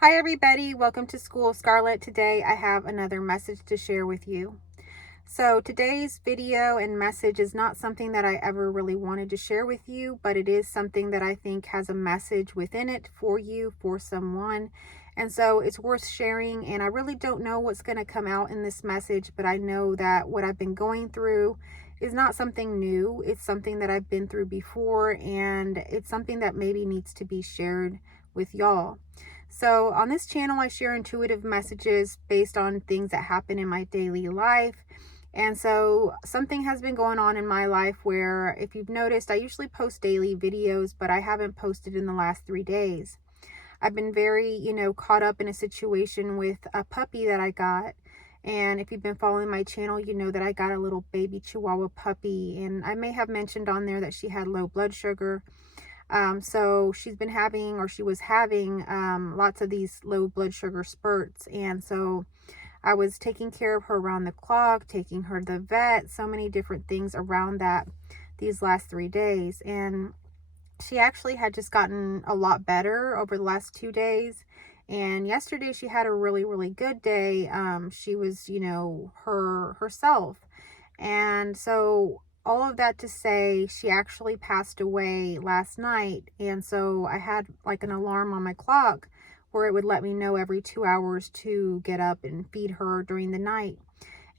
Hi everybody, welcome to School of Scarlet. Today I have another message to share with you. So today's video and message is not something that I ever really wanted to share with you, but it is something that I think has a message within it for you, for someone. And so it's worth sharing, and I really don't know what's going to come out in this message, but I know that what I've been going through is not something new. It's something that I've been through before, and it's something that maybe needs to be shared with y'all. So on this channel, I share intuitive messages based on things that happen in my daily life. And so something has been going on in my life where, if you've noticed, I usually post daily videos, but I haven't posted in the last 3 days. I've been very, caught up in a situation with a puppy that I got. And if you've been following my channel, you know that I got a little baby Chihuahua puppy. And I may have mentioned on there that she had low blood sugar. So she's been having, or she was having, lots of these low blood sugar spurts. And so I was taking care of her around the clock, taking her to the vet, so many different things around that these last 3 days. And she actually had just gotten a lot better over the last 2 days. And yesterday she had a really, really good day. She was, herself. And so all of that to say, she actually passed away last night. And so I had like an alarm on my clock where it would let me know every 2 hours to get up and feed her during the night.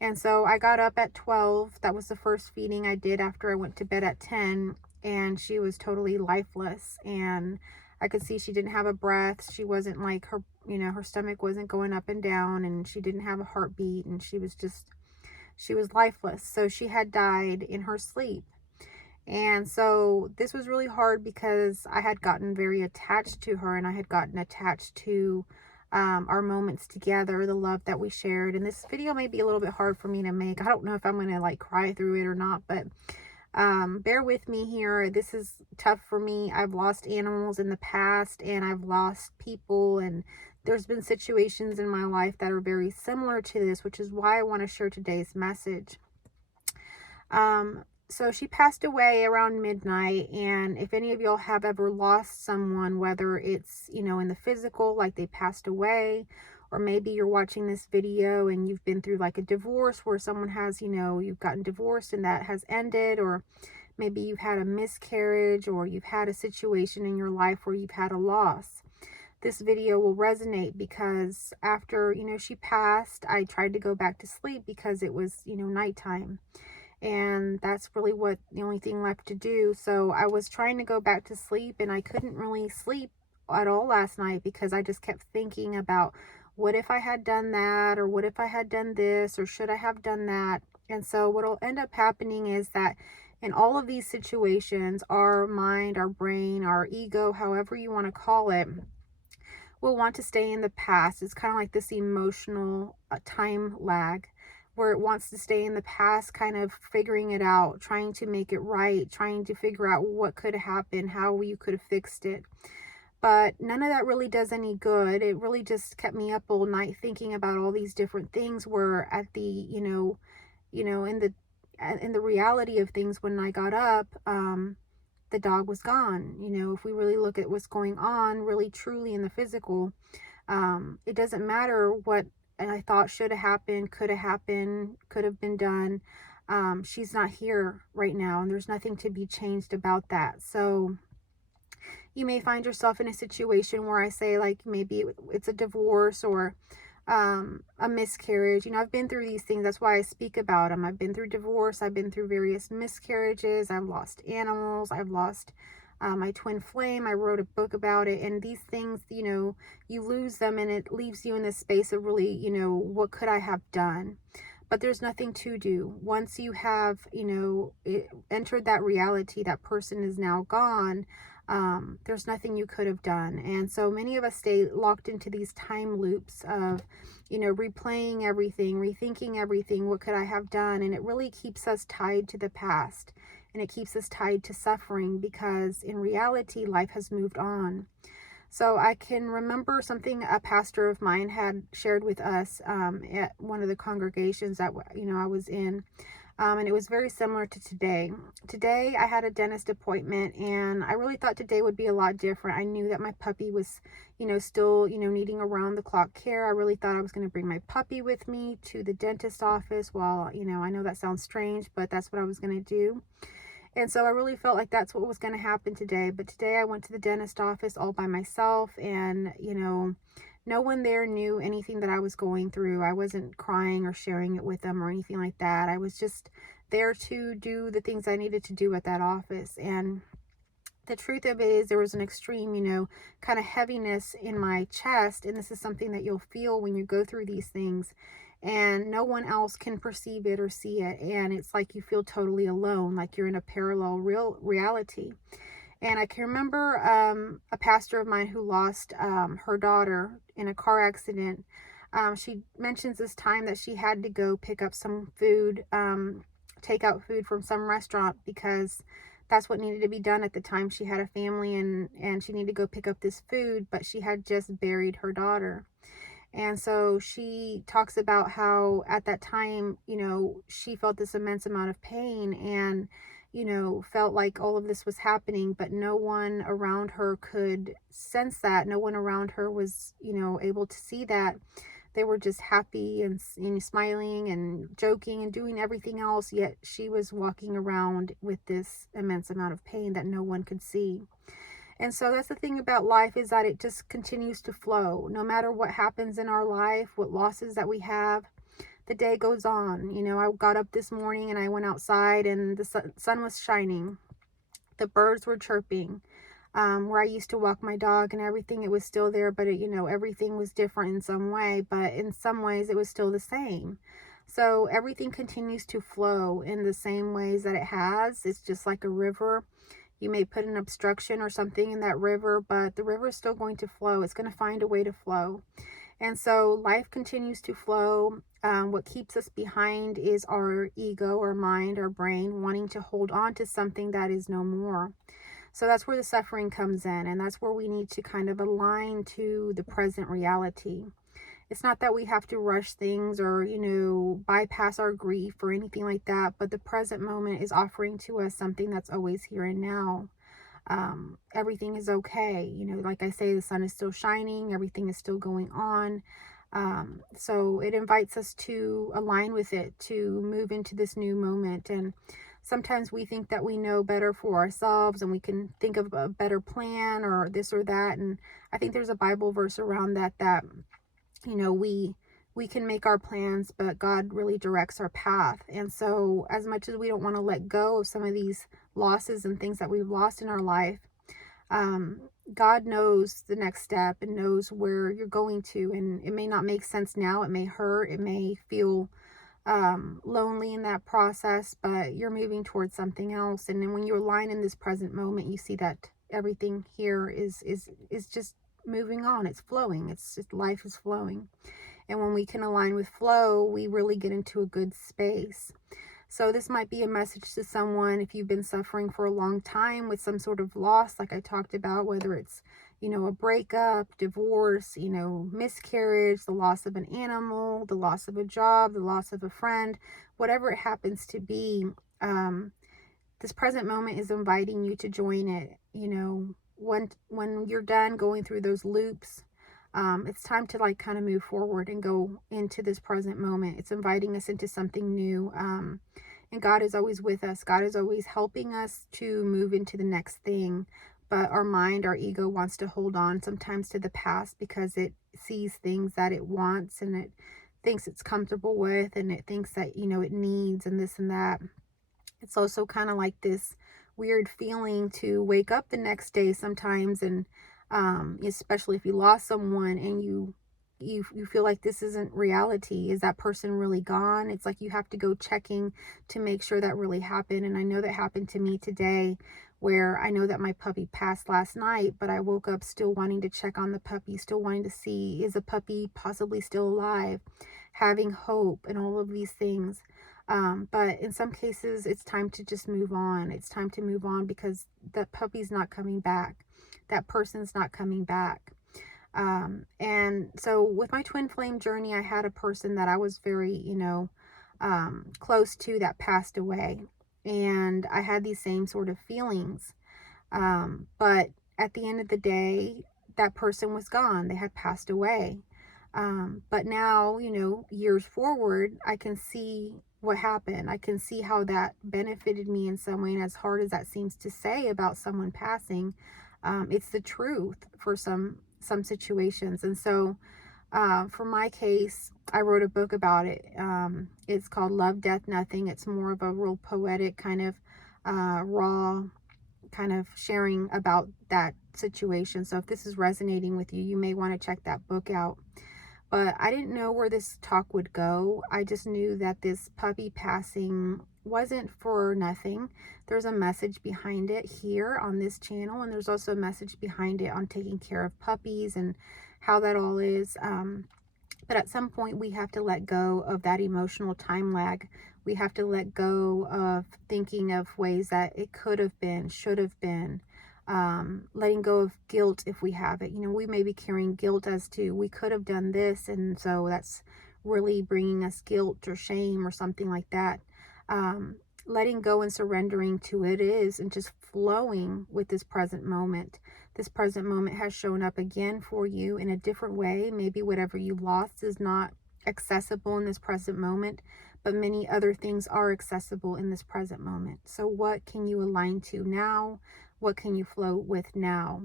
And so I got up at 12. That was the first feeding I did after I went to bed at 10. And she was totally lifeless. And I could see she didn't have a breath. She wasn't like her, her stomach wasn't going up and down. And she didn't have a heartbeat. And she was lifeless. So she had died in her sleep. And so this was really hard because I had gotten very attached to her, and I had gotten attached to our moments together, the love that we shared. And this video may be a little bit hard for me to make. I don't know if I'm going to like cry through it or not, but bear with me here. This is tough for me. I've lost animals in the past, and I've lost people, and there's been situations in my life that are very similar to this, which is why I want to share today's message. So she passed away around midnight. And if any of y'all have ever lost someone, whether it's, in the physical, like they passed away, or maybe you're watching this video and you've been through like a divorce where someone has, you've gotten divorced and that has ended, or maybe you've had a miscarriage, or you've had a situation in your life where you've had a loss. This video will resonate because after, she passed, I tried to go back to sleep because it was, nighttime. And that's really what the only thing left to do. So I was trying to go back to sleep, and I couldn't really sleep at all last night because I just kept thinking about, what if I had done that, or what if I had done this, or should I have done that? And so what will end up happening is that in all of these situations, our mind, our brain, our ego, however you want to call it, will want to stay in the past. It's kind of like this emotional time lag where it wants to stay in the past, kind of figuring it out, trying to make it right, trying to figure out what could happen, how you could have fixed it. But none of that really does any good. It really just kept me up all night thinking about all these different things, where at the, in the reality of things, when I got up, the dog was gone. If we really look at what's going on really truly in the physical, it doesn't matter what I thought should have happened, could have been done. She's not here right now, and there's nothing to be changed about that. So you may find yourself in a situation where I say, like, maybe it's a divorce or a miscarriage. I've been through these things. That's why I speak about them. I've been through divorce. I've been through various miscarriages. I've lost animals. I've lost my twin flame. I wrote a book about it. And these things, you lose them, and it leaves you in this space of really, what could I have done? But there's nothing to do. Once you have, entered that reality, that person is now gone. There's nothing you could have done. And so many of us stay locked into these time loops of, replaying everything, rethinking everything. What could I have done? And it really keeps us tied to the past, and it keeps us tied to suffering, because in reality, life has moved on. So I can remember something a pastor of mine had shared with us at one of the congregations that, I was in. And it was very similar to today. Today, I had a dentist appointment, and I really thought today would be a lot different. I knew that my puppy was, still, needing around the clock care. I really thought I was going to bring my puppy with me to the dentist office. Well, I know that sounds strange, but that's what I was going to do. And so I really felt like that's what was going to happen today. But today I went to the dentist office all by myself, and, no one there knew anything that I was going through. I wasn't crying or sharing it with them or anything like that. I was just there to do the things I needed to do at that office. And the truth of it is, there was an extreme, kind of heaviness in my chest. And this is something that you'll feel when you go through these things, and no one else can perceive it or see it. And it's like you feel totally alone, like you're in a parallel real reality. And I can remember a pastor of mine who lost her daughter in a car accident. She mentions this time that she had to go pick up some food, take out food from some restaurant, because that's what needed to be done at the time. She had a family, and she needed to go pick up this food, but she had just buried her daughter. And so she talks about how at that time, she felt this immense amount of pain, and, felt like all of this was happening, but no one around her could sense that. No one around her was, able to see that. They were just happy and, smiling and joking and doing everything else. Yet she was walking around with this immense amount of pain that no one could see. And so that's the thing about life, is that it just continues to flow. No matter what happens in our life, what losses that we have, the day goes on. I got up this morning and I went outside, and the sun was shining. The birds were chirping. Where I used to walk my dog and everything, it was still there, but everything was different in some way, but in some ways it was still the same. So everything continues to flow in the same ways that it has. It's just like a river. You may put an obstruction or something in that river, but the river is still going to flow. It's going to find a way to flow. And so life continues to flow. What keeps us behind is our ego, our mind, our brain, wanting to hold on to something that is no more. So that's where the suffering comes in. And that's where we need to kind of align to the present reality. It's not that we have to rush things or, bypass our grief or anything like that, but the present moment is offering to us something that's always here and now. Everything is okay. Like I say, the sun is still shining, everything is still going on. So it invites us to align with it, to move into this new moment. And sometimes we think that we know better for ourselves, and we can think of a better plan or this or that. And I think there's a Bible verse around that we can make our plans, but God really directs our path. And so as much as we don't want to let go of some of these losses and things that we've lost in our life, God knows the next step and knows where you're going to. And it may not make sense now. It may hurt. It may feel lonely in that process, but you're moving towards something else. And then when you align in this present moment, you see that everything here is just moving on. It's flowing. It's just, life is flowing. And when we can align with flow, we really get into a good space. So this might be a message to someone if you've been suffering for a long time with some sort of loss, like I talked about, whether it's, a breakup, divorce, miscarriage, the loss of an animal, the loss of a job, the loss of a friend, whatever it happens to be. This present moment is inviting you to join it. When you're done going through those loops, it's time to kind of move forward and go into this present moment. It's inviting us into something new. And God is always with us. God is always helping us to move into the next thing. But our mind, our ego wants to hold on sometimes to the past because it sees things that it wants and it thinks it's comfortable with, and it thinks that, it needs and this and that. It's also kind of like this weird feeling to wake up the next day sometimes, and especially if you lost someone and you feel like this isn't reality. Is that person really gone? It's like you have to go checking to make sure that really happened. And I know that happened to me today, where I know that my puppy passed last night, but I woke up still wanting to check on the puppy, still wanting to see, is the puppy possibly still alive, having hope and all of these things. But in some cases, it's time to just move on. It's time to move on because that puppy's not coming back. That person's not coming back. And so with my twin flame journey, I had a person that I was very, close to that passed away. And I had these same sort of feelings. But at the end of the day, that person was gone. They had passed away. But now, years forward, I can see what happened. I can see how that benefited me in some way. And as hard as that seems to say about someone passing, it's the truth for some situations. And so, for my case, I wrote a book about it. It's called Love, Death, Nothing. It's more of a real poetic kind of raw kind of sharing about that situation. So if this is resonating with you, you may want to check that book out. But I didn't know where this talk would go. I just knew that this puppy passing wasn't for nothing. There's a message behind it here on this channel, and there's also a message behind it on taking care of puppies and how that all is. But at some point, we have to let go of that emotional time lag. We have to let go of thinking of ways that it could have been, should have been. Letting go of guilt if we have it. We may be carrying guilt as to we could have done this, and so that's really bringing us guilt or shame or something like that. Letting go and surrendering to it is, and just flowing with this present moment. This present moment has shown up again for you in a different way. Maybe whatever you lost is not accessible in this present moment, but many other things are accessible in this present moment. So what can you align to now? What can you flow with now?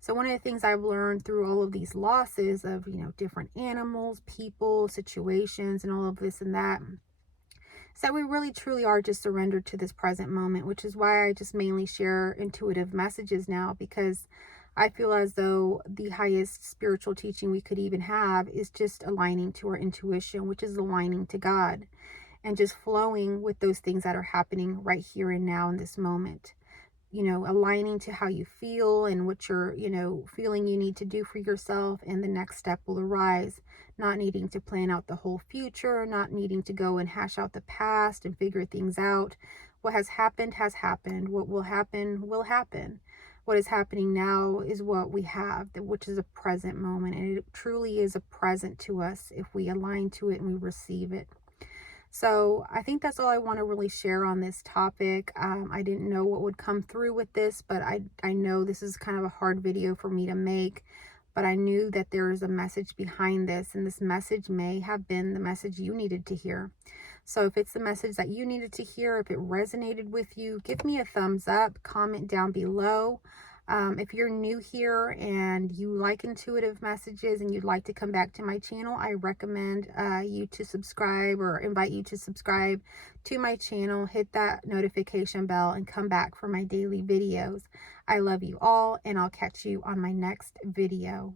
So one of the things I've learned through all of these losses of, different animals, people, situations, and all of this and that, is that we really truly are just surrendered to this present moment, which is why I just mainly share intuitive messages now, because I feel as though the highest spiritual teaching we could even have is just aligning to our intuition, which is aligning to God, and just flowing with those things that are happening right here and now in this moment. Aligning to how you feel and what you're, feeling you need to do for yourself, and the next step will arise. Not needing to plan out the whole future, not needing to go and hash out the past and figure things out. What has happened has happened. What will happen will happen. What is happening now is what we have, which is a present moment, and it truly is a present to us if we align to it and we receive it. So I think that's all I want to really share on this topic. I didn't know what would come through with this, but I know this is kind of a hard video for me to make, but I knew that there is a message behind this, and this message may have been the message you needed to hear. So if it's the message that you needed to hear, if it resonated with you, give me a thumbs up, comment down below. If you're new here and you like intuitive messages and you'd like to come back to my channel, I recommend you to subscribe, or invite you to subscribe to my channel. Hit that notification bell and come back for my daily videos. I love you all, and I'll catch you on my next video.